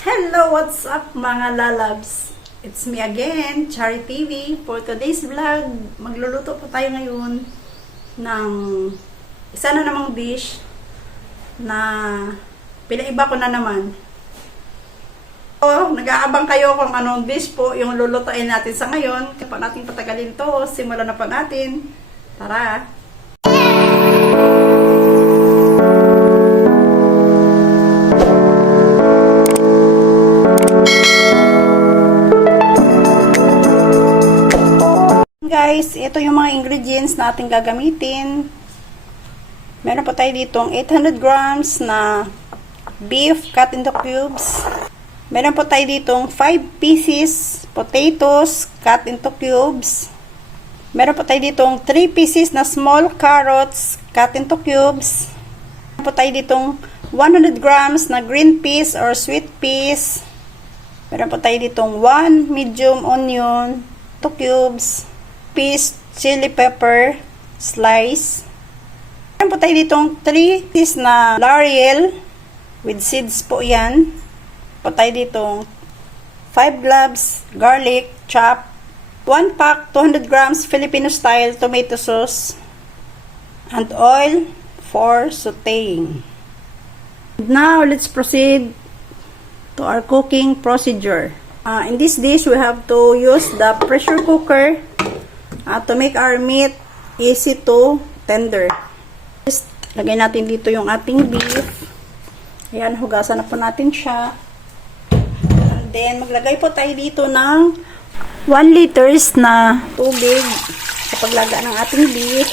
Hello, what's up mga lalabs? It's me again, Chari TV. For today's vlog, magluluto po tayo ngayon ng isa na namang dish na pinaiba ko na naman. So, nag-aabang kayo kung anong dish po yung lulutuin natin sa ngayon. Kaya pa natin patagalin to, simulan na pa natin. Tara! Guys, ito yung mga ingredients na ating gagamitin. Meron po tayo ditong 800 grams na beef cut into cubes. Meron po tayo ditong 5 pieces potatoes cut into cubes. Meron po tayo ditong 3 pieces na small carrots cut into cubes. Meron po tayo ditong 100 grams na green peas or sweet peas. Meron po tayo ditong 1 medium onion, 2 cubes. Piece chili pepper slice. Meron po tayo ditong 3 pieces na laurel with seeds po yan. Po tayo ditong 5 cloves garlic chop, 1 pack 200 grams Filipino style tomato sauce, and oil for sauteing. Now let's proceed to our cooking procedure. In this dish we have to use the pressure cooker to make our meat easy to tender. Lagay natin dito yung ating beef. Ayan, hugasan na po natin siya. And then, maglagay po tayo dito ng 1 liters na tubig sa paglaga ng ating beef.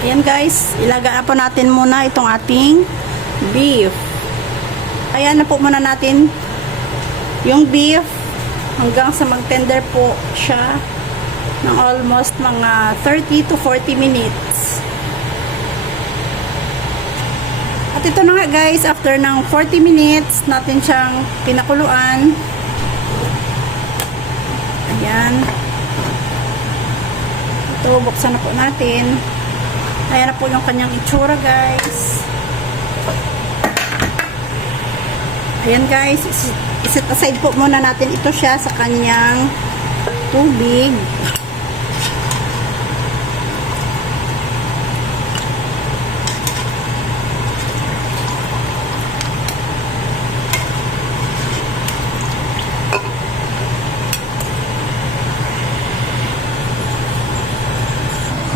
Ayan guys, ilaga na po natin muna itong ating beef. Ayan na po muna natin yung beef hanggang sa mag-tender po siya ng almost mga 30 to 40 minutes. At ito na nga guys, after ng 40 minutes natin siyang pinakuluan. Ayan. Ito, buksan na po natin. Ayan na po yung kanyang itsura guys. Ayan guys, iset aside po muna natin ito siya sa kanyang tubig.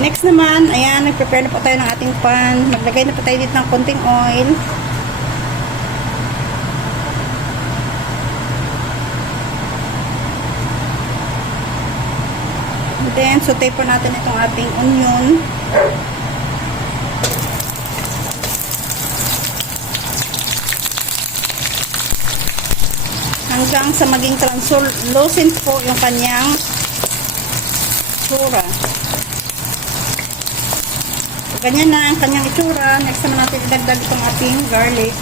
Next naman, ayan, nag-prepare na po tayo ng ating pan. Maglagay na po tayo dito ng konting oil. And then, saute po natin itong ating onion. Hanggang sa maging translucent po yung kanyang itsura. Ganyan na ang kanyang itsura. Next naman natin idagdag itong ating garlic.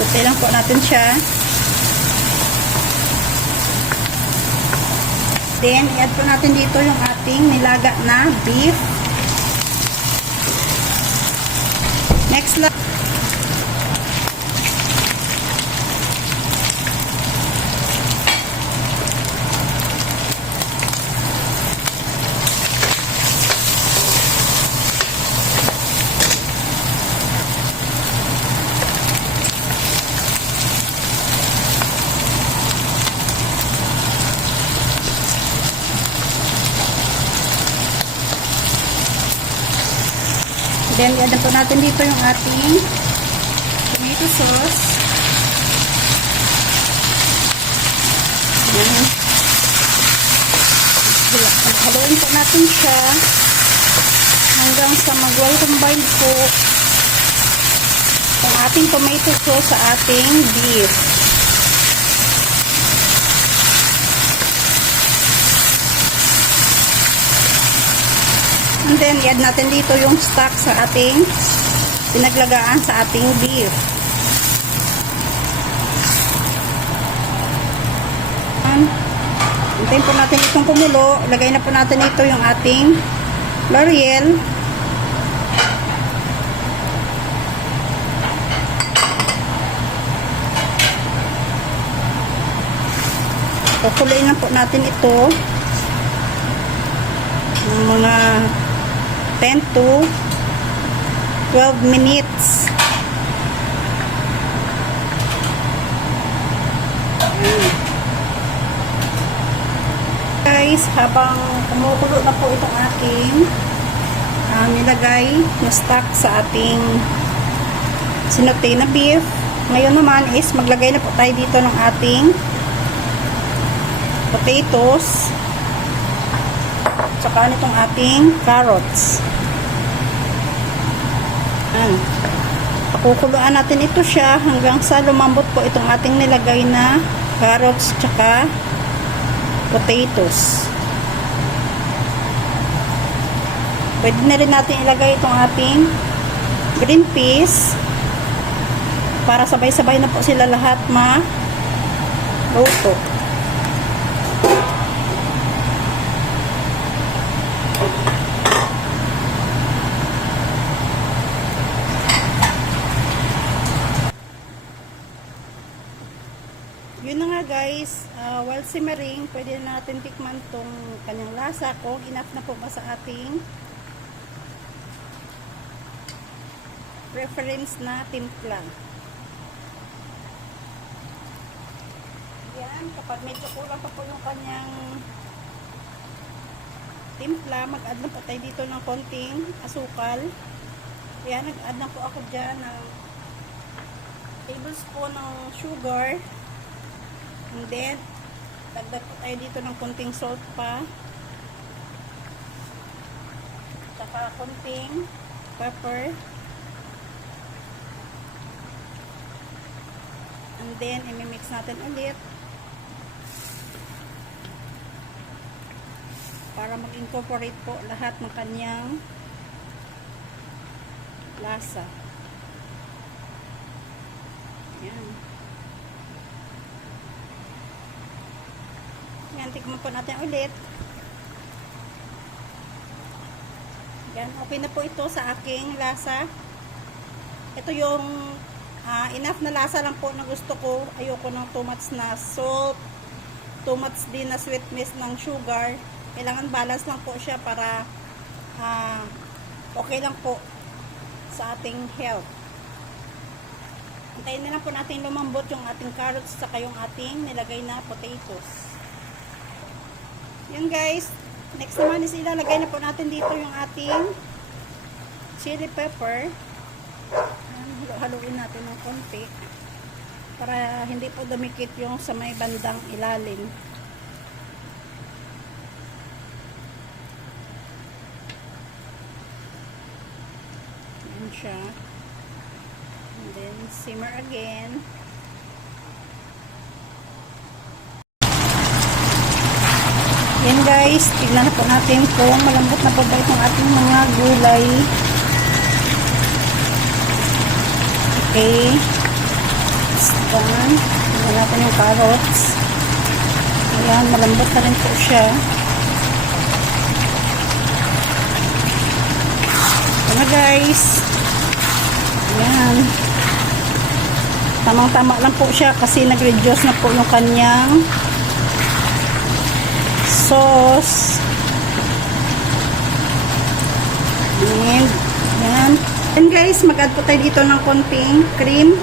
Saute lang po natin siya. Then, i-add po natin dito yung ating nilaga na beef. Next lang. Then, i-add po natin dito yung ating tomato sauce. Ayan. Haluin po natin siya hanggang sa mag-well combined po ang ating tomato sauce sa ating beef. And then, i-add natin dito yung stock sa ating pinaglagaan sa ating beef. Hintayin po natin itong kumulo. Lagay na po natin ito yung ating L'Oreal. Kukuluin lang po natin ito ng mga 10 to 12 minutes. Guys, habang kumukulo na po itong ating nilagay na stock sa ating sinote na beef, ngayon naman is maglagay na po tayo dito ng ating potatoes tsaka nitong ating carrots. Pakukuluan natin ito siya hanggang sa lumambot po itong ating nilagay na carrots tsaka potatoes. Pwede na rin natin ilagay itong ating green peas para sabay-sabay na po sila lahat ma-luto. Yun na nga guys, while simmering, pwede na natin tikman tong kanyang lasa kung enough na po ba sa ating preference na timpla. Yan, kapag medyo kulang pa po yung kanyang timpla, mag-add na po tayo dito ng konting asukal. Yan, nag-add na po ako dyan ng tablespoon ng sugar. And then, dagdag po tayo dito ng konting salt pa. Saka konting pepper. And then, imimix natin ulit. Para mag-incorporate po lahat ng kanyang lasa. Yan. Yan, tikman po natin ulit. Yan, okay na po ito sa aking lasa. Ito yung enough na lasa lang po na gusto ko. Ayoko ng too much na salt, too much din na sweetness ng sugar. Kailangan balance lang po siya para okay lang po sa ating health. Antayin na lang po natin lumambot yung ating carrots saka yung ating nilagay na potatoes. Yan guys, next naman is ilalagay na po natin dito yung ating chili pepper. Haluin natin ng konti para hindi po dumikit yung sa may bandang ilalim. Yan siya. And then simmer again. Yan guys, tignan na po natin kung malambot na po ba itong ating mga gulay. Okay. It's done. Tignan natin yung carrots. Ayan, malambot na rin po siya. Ayan na guys. Ayan. Tamang-tama lang po siya kasi nag-reduce na po yung kanyang sauce. And yan. And guys, mag-add po tayo dito ng konting cream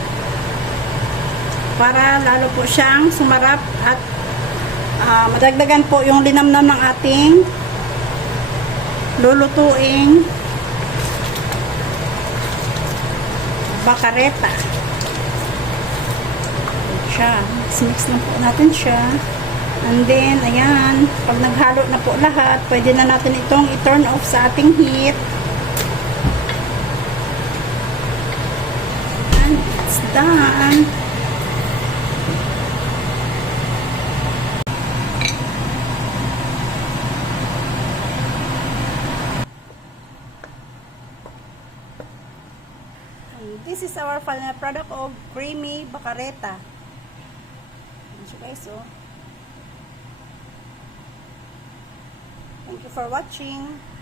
para lalo po siyang sumarap at madagdagan po yung linamnam ng ating lulutuing bakareta. Siya. Mix lang po natin siya. And then, ayan, pag naghalo na po lahat, pwede na natin itong i-turn off sa ating heat. And it's done. And this is our final product of creamy bakareta. Ayan siya guys, oh. Thank you for watching.